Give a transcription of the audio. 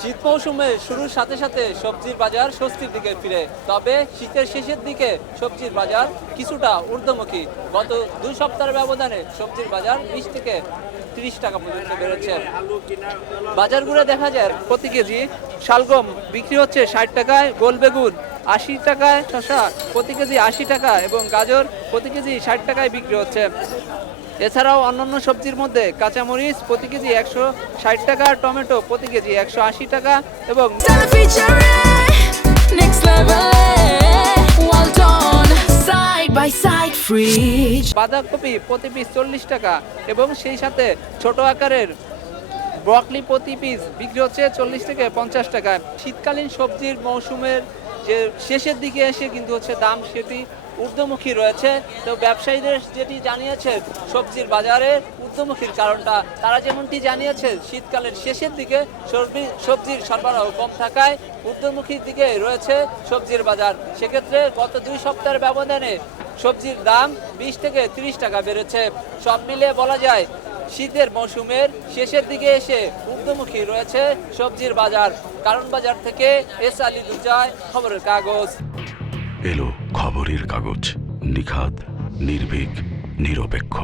শীত মৌসুমের শুরুর সাথে সাথে সবজির বাজার স্বস্তির দিকে ফিরে, তবে শীতের শেষের দিকে সবজির বাজার কিছুটা ঊর্ধ্বমুখী। গত 2 সপ্তাহের ব্যবধানে সবজির বাজার 20 থেকে 30 টাকা পর্যন্ত বেড়েছে। বাজার ঘুরে দেখা যায় প্রতি কেজি শালগম বিক্রি হচ্ছে 60 টাকায়, গোল বেগুন 80 টাকায়, শসা প্রতি কেজি 80 টাকা এবং গাজর প্রতি কেজি 60 টাকায় বিক্রি হচ্ছে। এছাড়াও অন্যান্য সবজির মধ্যে কাঁচামরিচ প্রতি কেজি 160 টাকা, টমেটো প্রতি কেজি 180 টাকা এবং বাঁধাকপি প্রতি পিস 40 টাকা এবং সেই সাথে ছোট আকারের ব্রকলি প্রতি পিস বিক্রি হচ্ছে 40 থেকে 50 টাকা। শীতকালীন সবজির মৌসুমের যে শেষের দিকে এসে কিন্তু দাম সেটি ঊর্ধ্বমুখী রয়েছে। তো ব্যবসায়ীদের যেটি জানিয়েছে সবজির বাজারে ঊর্ধ্বমুখীর কারণটা, তারা যেমনটি জানিয়েছে শীতকালের শেষের দিকে সবজির সরবরাহ কম থাকায় ঊর্ধ্বমুখীর দিকে রয়েছে সবজির বাজার। সেক্ষেত্রে গত 2 সপ্তাহের ব্যবধানে সবজির দাম 20 থেকে 30 টাকা বেড়েছে। সব মিলিয়ে বলা যায় শীতের মৌসুমের শেষের দিকে এসে ঊর্ধ্বমুখী রয়েছে সবজির বাজার। কারণ বাজার থেকে এস আলী দুর্জয়, খবরের কাগজ। এলো খবরের কাগজ, নিখাত, নির্ভীক, নিরপেক্ষ।